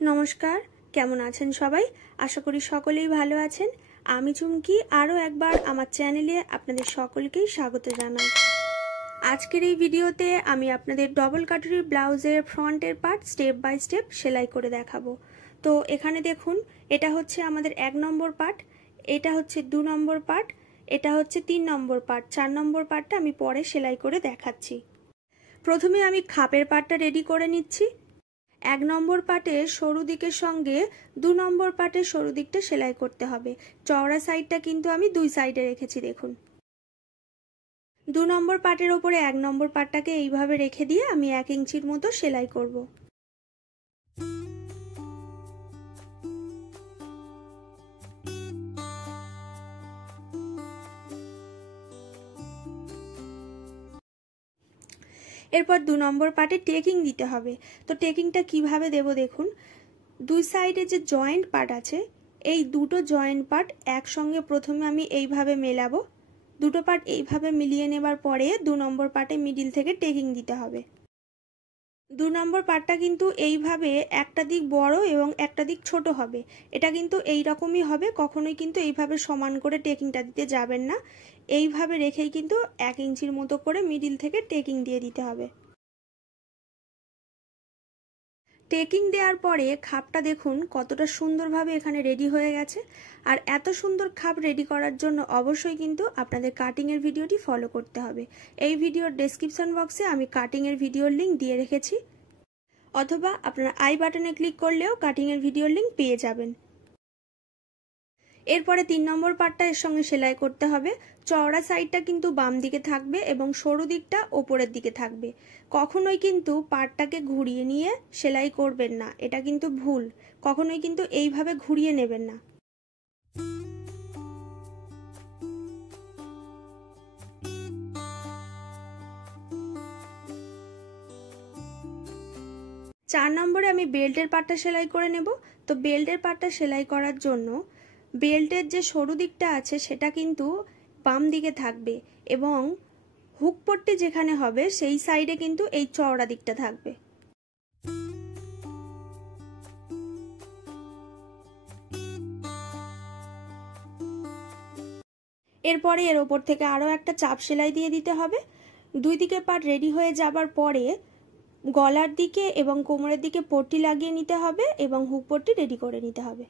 নমস্কার, কেমন আছেন সবাই? আশা করি সকলেই ভালো আছেন। আমি চুমকি আরও একবার আমার চ্যানেলে আপনাদের সকলকেই স্বাগত জানাই। আজকের এই ভিডিওতে আমি আপনাদের ডবল কাটরি ব্লাউজের ফ্রন্টের পার্ট স্টেপ বাই স্টেপ সেলাই করে দেখাবো। তো এখানে দেখুন, এটা হচ্ছে আমাদের 1 নম্বর পার্ট, এটা হচ্ছে 2 নম্বর পার্ট, এটা হচ্ছে 3 নম্বর পার্ট। 4 নম্বর পার্টটা আমি পরে সেলাই করে দেখাচ্ছি। প্রথমে আমি খাপের পার্টটা রেডি করে নিচ্ছি। 1 নম্বর পার্টের সরু দিকের সঙ্গে 2 নম্বর পার্টের সরু দিকটা সেলাই করতে হবে। চওড়া সাইডটা কিন্তু আমি 2 সাইডে রেখেছি। দেখুন, 2 নম্বর পার্টের ওপরে 1 নম্বর পার্টটাকে এইভাবে রেখে দিয়ে আমি 1 ইঞ্চির মতো সেলাই করব। এরপর 2 নম্বর পার্টে টেকিং দিতে হবে। তো টেকিংটা কিভাবে দেব দেখুন, 2 সাইডে যে জয়েন্ট পার্ট আছে, এই দুটো জয়েন্ট পার্ট একসঙ্গে প্রথমে আমি এইভাবে মেলাবো। দুটো পার্ট এইভাবে মিলিয়ে নেবার পরে 2 নম্বর পার্টে মিডিল থেকে টেকিং দিতে হবে। 2 নম্বর পার্টটা কিন্তু এইভাবে একটা দিক বড় এবং একটা দিক ছোট হবে। এটা কিন্তু এই রকমই হবে, কখনোই কিন্তু এইভাবে সমান করে টেকিংটা দিতে যাবেন না। এইভাবে রেখেই কিন্তু 1 ইঞ্চির মতো করে মিডিল থেকে টেকিং দিয়ে দিতে হবে। টেকিং দেওয়ার পরে খাপটা দেখুন কতটা সুন্দরভাবে এখানে রেডি হয়ে গেছে। আর এত সুন্দর খাপ রেডি করার জন্য অবশ্যই কিন্তু আপনাদের কাটিংয়ের ভিডিওটি ফলো করতে হবে। এই ভিডিওর ডেসক্রিপশন বক্সে আমি কাটিংয়ের ভিডিওর লিঙ্ক দিয়ে রেখেছি, অথবা আপনারা আই বাটনে ক্লিক করলেও কাটিংয়ের ভিডিওর লিঙ্ক পেয়ে যাবেন। এরপরে 3 নম্বর পার্টটা এর সঙ্গে সেলাই করতে হবে। চওড়া সাইডটা কিন্তু বাম দিকে থাকবে এবং সরু দিকটা ওপরের দিকে থাকবে। কখনোই কিন্তু পার্টটাকে ঘুরিয়ে নিয়ে সেলাই করবেন না, এটা কিন্তু ভুল। কখনোই কিন্তু এইভাবে ঘুরিয়ে নেবেন না। চার নম্বরে আমি বেল্টের পার্টটা সেলাই করে নেব। তো বেল্টের পার্টটা সেলাই করার জন্য বেল্টের যে সরু দিকটা আছে সেটা কিন্তু বাম দিকে থাকবে এবং হুক পট্টি যেখানে হবে সেই সাইডে কিন্তু এই চওড়া দিকটা থাকবে। এরপরে এর ওপর থেকে আরও একটা চাপ সেলাই দিয়ে দিতে হবে। 2 দিকের পার্ট রেডি হয়ে যাবার পরে গলার দিকে এবং কোমরের দিকে পট্টি লাগিয়ে নিতে হবে এবং হুক পট্টি রেডি করে নিতে হবে।